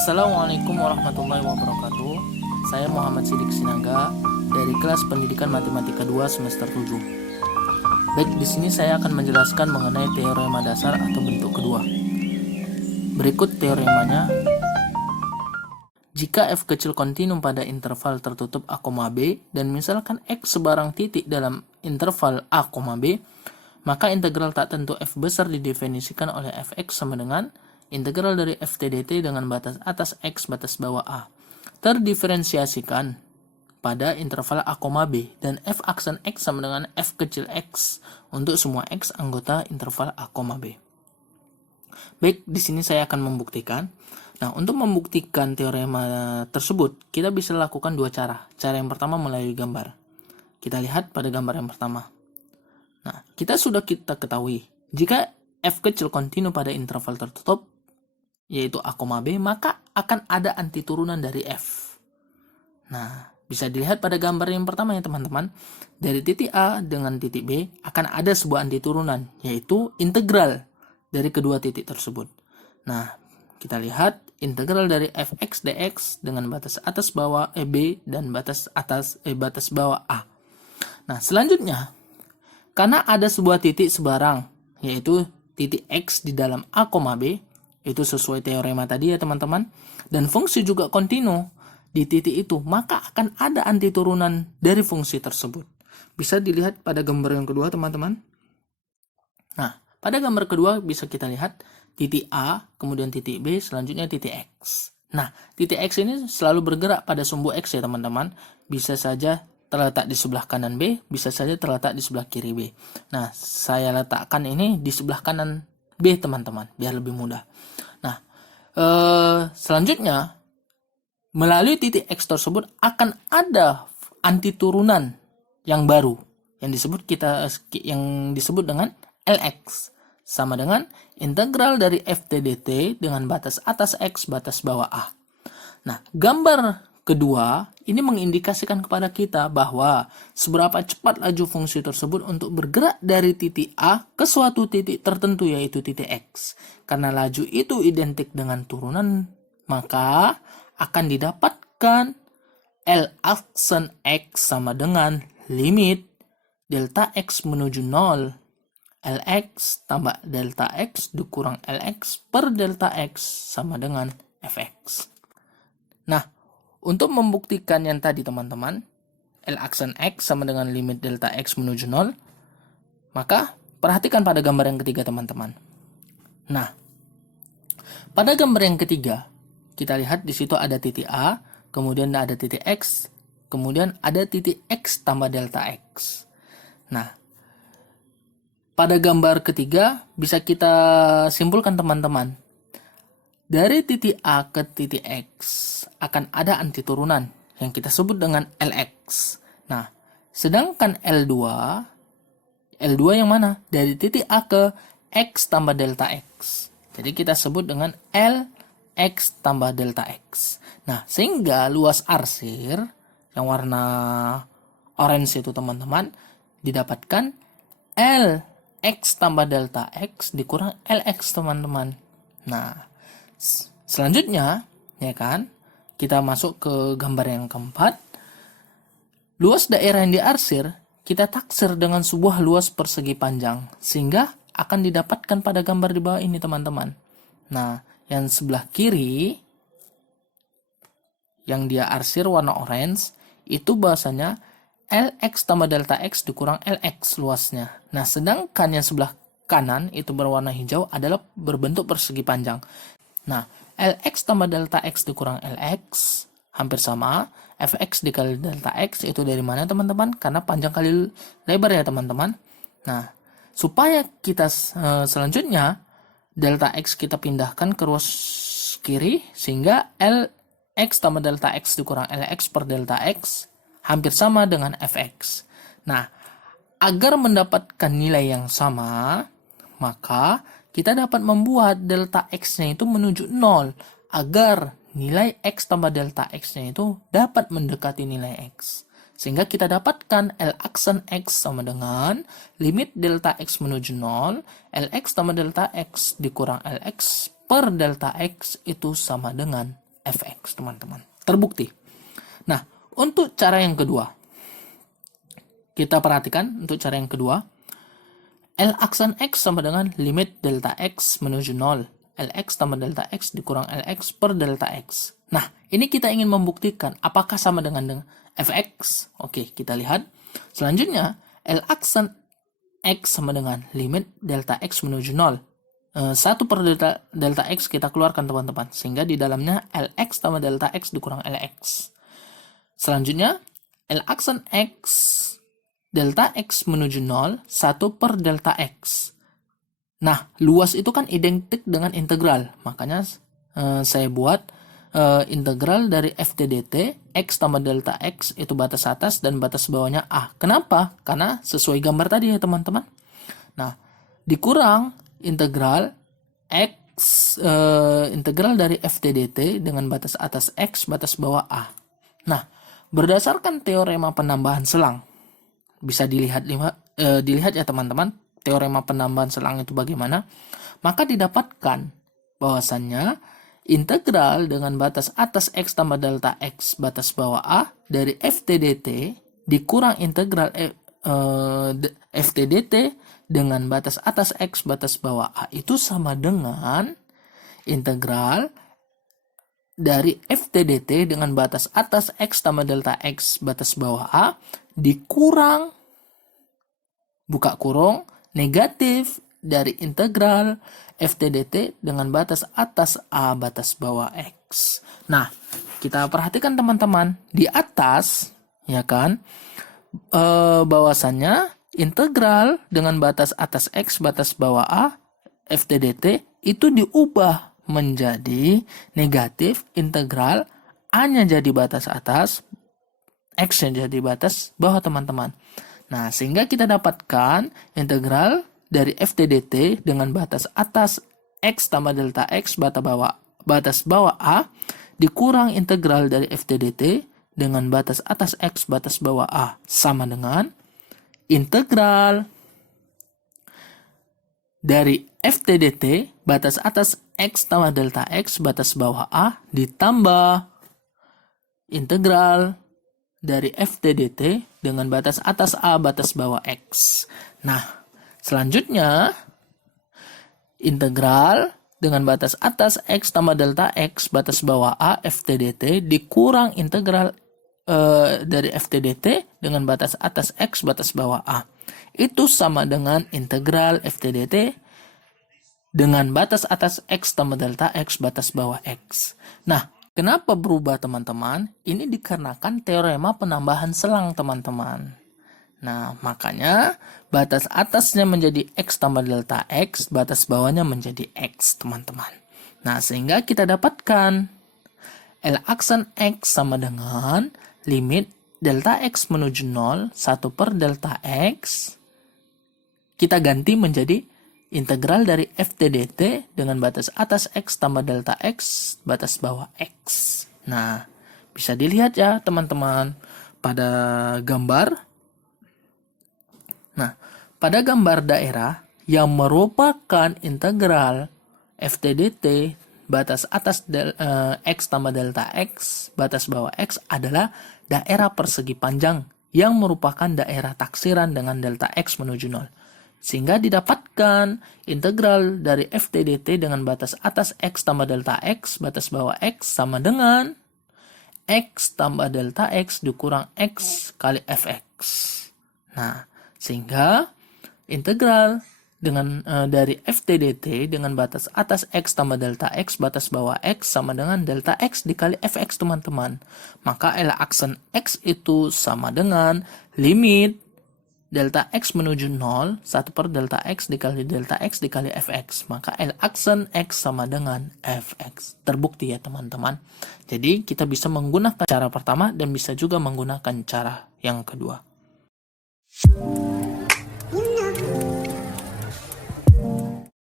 Assalamualaikum warahmatullahi wabarakatuh. Saya Muhammad Sidik Sinaga dari kelas Pendidikan Matematika 2 semester 7. Baik, di sini saya akan menjelaskan mengenai teorema dasar atau bentuk kedua. Berikut teoremanya. Jika f kecil kontinum pada interval tertutup a, b dan misalkan x sebarang titik dalam interval a, b, maka integral tak tentu f besar didefinisikan oleh fx sama dengan integral dari f dt dengan batas atas x batas bawah a terdiferensiasikan pada interval a, b dan f aksen x sama dengan f kecil x untuk semua x anggota interval a, b. Baik, di sini saya akan membuktikan. Nah, untuk membuktikan teorema tersebut, kita bisa lakukan dua cara. Cara yang pertama melalui gambar. Kita lihat pada gambar yang pertama. Nah, kita ketahui, jika f kecil kontinu pada interval tertutup, yaitu a, b, maka akan ada antiturunan dari f. Nah, bisa dilihat pada gambar yang pertama ya teman-teman. Dari titik A dengan titik B akan ada sebuah antiturunan, yaitu integral dari kedua titik tersebut. Nah, kita lihat integral dari fx dx dengan batas atas bawah b dan batas bawah a. Nah, selanjutnya, karena ada sebuah titik sebarang, yaitu titik x di dalam a, b, itu sesuai teorema tadi ya teman-teman, dan fungsi juga kontinu di titik itu, maka akan ada antiturunan dari fungsi tersebut. Bisa dilihat pada gambar yang kedua teman-teman. Nah, pada gambar kedua bisa kita lihat titik A, kemudian titik B, selanjutnya titik X. Nah, titik X ini selalu bergerak pada sumbu X ya teman-teman. Bisa saja terletak di sebelah kanan B, bisa saja terletak di sebelah kiri B. Nah, saya letakkan ini di sebelah kanan B teman-teman, biar lebih mudah. Nah, selanjutnya, melalui titik X tersebut akan ada antiturunan yang baru, yang disebut dengan Lx. Sama dengan integral dari f dt dengan batas atas x batas bawah a. Nah, gambar kedua ini mengindikasikan kepada kita bahwa seberapa cepat laju fungsi tersebut untuk bergerak dari titik A ke suatu titik tertentu, yaitu titik X. Karena laju itu identik dengan turunan, maka akan didapatkan L aksen X sama dengan limit delta X menuju 0 Lx tambah delta X dikurang Lx per delta X sama dengan Fx. Nah, untuk membuktikan yang tadi teman-teman, L aksen X sama dengan limit delta X menuju 0, maka perhatikan pada gambar yang ketiga teman-teman. Nah, pada gambar yang ketiga, kita lihat di situ ada titik A, kemudian ada titik X, kemudian ada titik X tambah delta X. Nah, pada gambar ketiga bisa kita simpulkan teman-teman. Dari titik A ke titik X akan ada antiturunan yang kita sebut dengan Lx. Nah, sedangkan L2 yang mana? Dari titik A ke X tambah delta X. Jadi kita sebut dengan Lx tambah delta X. Nah, sehingga luas arsir yang warna orange itu teman-teman didapatkan X tambah delta X dikurang Lx teman-teman. Nah, selanjutnya ya kan, kita masuk ke gambar yang keempat. Luas daerah yang diarsir kita taksir dengan sebuah luas persegi panjang, sehingga akan didapatkan pada gambar di bawah ini teman-teman. Nah, yang sebelah kiri yang dia arsir warna orange itu bahasanya Lx tambah delta X dikurang Lx luasnya. Nah, sedangkan yang sebelah kanan itu berwarna hijau adalah berbentuk persegi panjang. Nah, Lx tambah delta X dikurang Lx hampir sama. Fx dikali delta X itu dari mana teman-teman? Karena panjang kali lebar ya teman-teman. Nah, supaya kita selanjutnya delta X kita pindahkan ke ruas kiri, sehingga Lx tambah delta X dikurang Lx per delta X hampir sama dengan fx. Nah, agar mendapatkan nilai yang sama, maka kita dapat membuat delta x-nya itu menuju 0 agar nilai x tambah delta x-nya itu dapat mendekati nilai x. Sehingga kita dapatkan L aksen x sama dengan limit delta x menuju 0, Lx tambah delta x dikurang Lx per delta x itu sama dengan fx, teman-teman. Terbukti. Nah, untuk cara yang kedua, kita perhatikan untuk cara yang kedua, L aksen X sama dengan limit delta X menuju 0. Lx tambah delta X dikurang Lx per delta X. Nah, ini kita ingin membuktikan apakah sama dengan fx. Oke, kita lihat. Selanjutnya, L aksen X sama dengan limit delta X menuju 0. 1 per delta X kita keluarkan, teman-teman. Sehingga di dalamnya Lx tambah delta X dikurang Lx. Selanjutnya, L aksen X delta X menuju 0, 1 per delta X. Nah, luas itu kan identik dengan integral. Makanya saya buat integral dari f dt, X tambah delta X itu batas atas dan batas bawahnya A. Kenapa? Karena sesuai gambar tadi ya, teman-teman. Nah, dikurang integral X, integral dari f dt dengan batas atas X, batas bawah A. Nah, berdasarkan teorema penambahan selang, bisa dilihat ya teman-teman, teorema penambahan selang itu bagaimana? Maka didapatkan bahwasannya integral dengan batas atas X tambah delta X batas bawah A dari f dt dikurang integral f dt dengan batas atas X batas bawah A itu sama dengan integral dari f dt dengan batas atas X tambah delta X batas bawah A dikurang buka kurung negatif dari integral f dt dengan batas atas A batas bawah X. Nah, kita perhatikan teman-teman, di atas ya kan, bahwasannya integral dengan batas atas X batas bawah A f dt itu diubah menjadi negatif integral A-nya jadi batas atas, X-nya jadi batas bawah, teman-teman. Nah, sehingga kita dapatkan integral dari f dt dengan batas atas X tambah delta X batas bawah A dikurang integral dari f dt dengan batas atas X batas bawah A sama dengan integral dari f dt batas atas X tambah delta X batas bawah A ditambah integral dari f dt dengan batas atas A batas bawah X. Nah, selanjutnya integral dengan batas atas X tambah delta X batas bawah A f dt dikurang integral dari f dt dengan batas atas X batas bawah A. Itu sama dengan integral f dt dengan batas atas X tambah delta X batas bawah X. Nah, kenapa berubah, teman-teman? Ini dikarenakan teorema penambahan selang, teman-teman. Nah, makanya batas atasnya menjadi X tambah delta X, batas bawahnya menjadi X, teman-teman. Nah, sehingga kita dapatkan L aksen X sama dengan limit delta X menuju 0, 1 per delta X. Kita ganti menjadi integral dari f dt dengan batas atas X tambah delta X, batas bawah X. Nah, bisa dilihat ya teman-teman pada gambar. Nah, pada gambar daerah yang merupakan integral f dt batas atas X tambah delta X, batas bawah X adalah daerah persegi panjang yang merupakan daerah taksiran dengan delta X menuju 0. Sehingga didapatkan integral dari f dt dengan batas atas X tambah delta X, batas bawah X sama dengan X tambah delta X dikurang X kali fx. Nah, sehingga integral dengan dari f dt dengan batas atas X tambah delta X, batas bawah X sama dengan delta X dikali fx, teman-teman. Maka L aksen X itu sama dengan limit delta X menuju 0, 1 per delta X dikali delta X dikali fx. Maka L aksen X sama dengan fx. Terbukti ya teman-teman. Jadi kita bisa menggunakan cara pertama dan bisa juga menggunakan cara yang kedua.